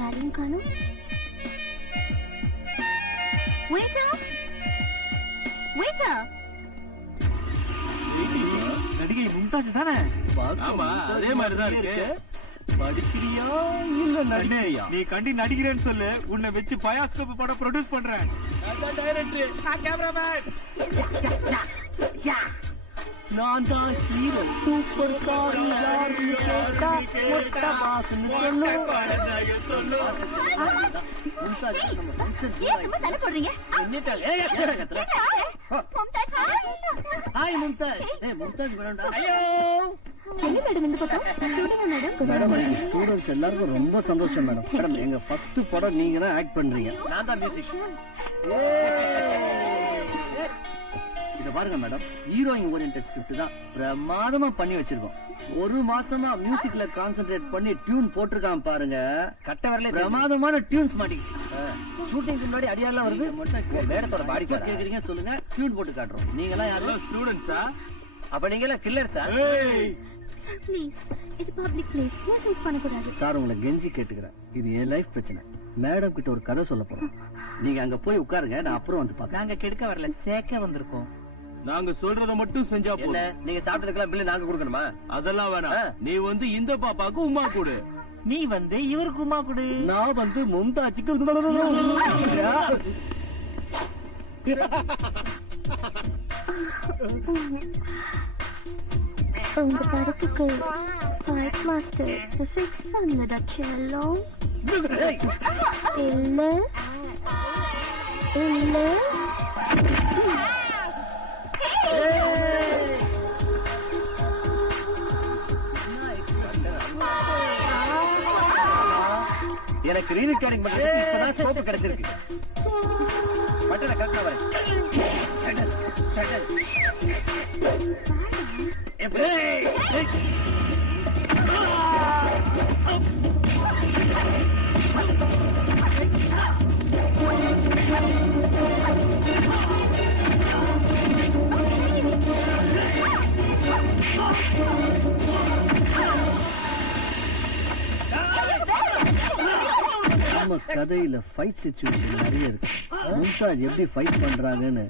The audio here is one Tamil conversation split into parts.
யாரையும் காணும். நடிகை மும்தாஜ் தானே? ஆமா, அதே மாதிரிதான் இருக்கு. படிக்கிறியா இல்ல நடிகரியா? நீ கண்டி நடிக்கிறேன்னு சொல்லு, உன்னை வச்சு பயாஸ்கோப் படம் ப்ரொடியூஸ் பண்றேன். நான் தான் ஹீரோ. சூப்பர் ஸ்டார் யாருன்னு கேட்டா மொட்டை பாஸ்னு சொல்லு. Hi Mumtaz. Mumtaz madam. Students எல்லாருக்கும் ரொம்ப சந்தோஷம் மேடம். மேடம் எங்க ஃபர்ஸ்ட் படம் நீங்க தான் ஆக்ட் பண்றீங்க. நான் தான் மியூசிஷியன். இத பாருங்க மேடம், ஹீரோயின் ஓரியன்டட் ஸ்கிரிப்ட் தான் பிரமாதமா பண்ணி வச்சிருக்கோம். ஒரு மாசமா மியூசிக்ல கான்சென்ட்ரேட் பண்ணி டியூன் போட்டிருக்கான் பாருங்க. கட்ட வரல பிரமாதமான டியூன்ஸ் மாட்டிங்க. ஷூட்டிங்க்கு முன்னாடி அடியாலாம் வருது. மேடத்தோட பாடி கேக்குறீங்க சொல்லுங்க, டியூன் போட்டு காட்டுறோம். நீங்க எல்லாம் யாரும் ஸ்டூடெண்ட்ஸா? அப்ப நீங்க எல்லாம் கில்லர்ஸா? சார் உங்களை கெஞ்சி கேட்டுக்கிறேன், இது என் லைஃப் பிரச்சனை. மேடம் கிட்ட ஒரு கதை சொல்ல போறோம். நீங்க அங்க போய் உட்காருங்க, நான் அப்புறம் வந்து பாக்க. நாங்க கெடுக்க வரல, சேர்க்க வந்திருக்கோம். நாங்க சொல்றத மட்டும் செஞ்சா போதும். நீங்க சாப்பிட்டதுக்கெல்லாம் பில்லு நாங்க கொடுக்கணுமா? அதெல்லாம் வேணாம். நீ வந்து இந்த பாப்பாக்கு உமா கொடு. நீ வந்து இவருக்கு உமா கொடு. நான் வந்து மும்தாஜுக்கு உங்க படத்துக்கு ஃபைட் மாஸ்டர் ஃபிக்ஸ் பண்ணதா செல்லோ? இல்ல இல்ல எனக்கு ரீரிகார்டிங் பண்றதுக்கு இப்பதான் ஸ்கோப் கிடைச்சிருக்கு. பட்டனை கரெக்டா வரேன். நம்ம கதையில ஃபைட் சிச்சுவேஷன் நிறைய இருக்கு. மும்தாஜ் எப்படி ஃபைட் பண்றாங்கன்னு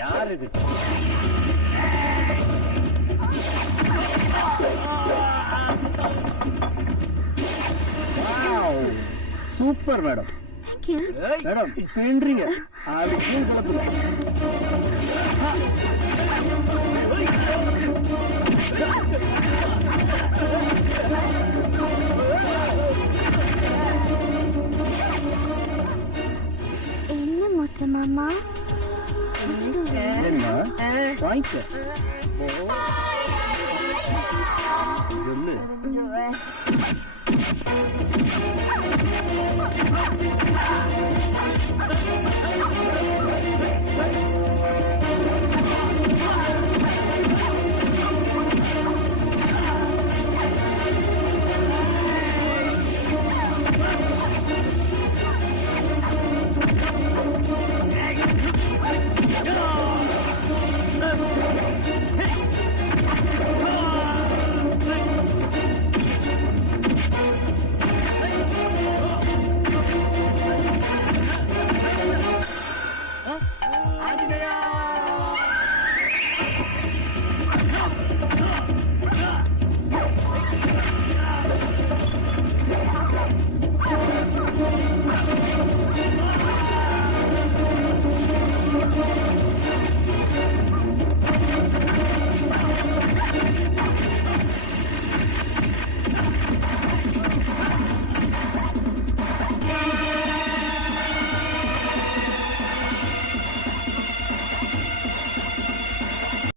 யாரு இது? Super madam. மேடம் பெண்றீங்க அப்படி கலப்புங்க. என்ன மொத்த மாமா வாங்கிக்க சொல்லு.